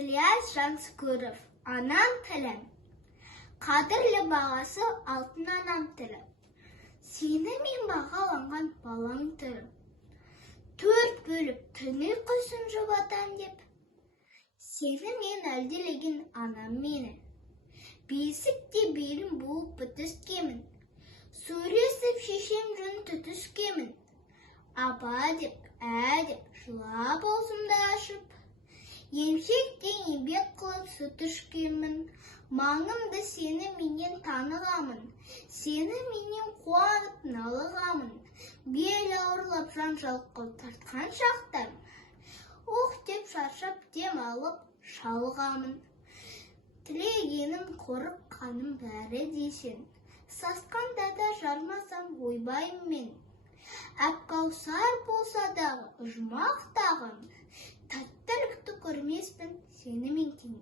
Ілияс Жансүгіров, анам тілім. Қадірлі бағасы алтын анам тілім. Сені мен бағаланған балаң түрім. Төрт бөліп түні құсын жұбатам деп. Сені мен әлділеген анам мені. Бесікте белім буып бітіскемін. Сөйлесіп шешем жүн түтіскемін. Апа деп, деп, жылап аузымды ашып. Емшектен еңбек қылып сүт ішкенмін. Маңымды сені менен танығамын. Сені менен қуанып налығамын. Бел ауырлап жанжалқыл тартқан шақтарым. Оқ деп шаршап дем алып шалғамын. Тілегенім қорық қаным бәрі дейсен. Сасқанда да жармасам ойбайым мен. Әпкаусар болса дағы, ұжмақ тағым. Тәттілікті көрмеспін сені мен тең.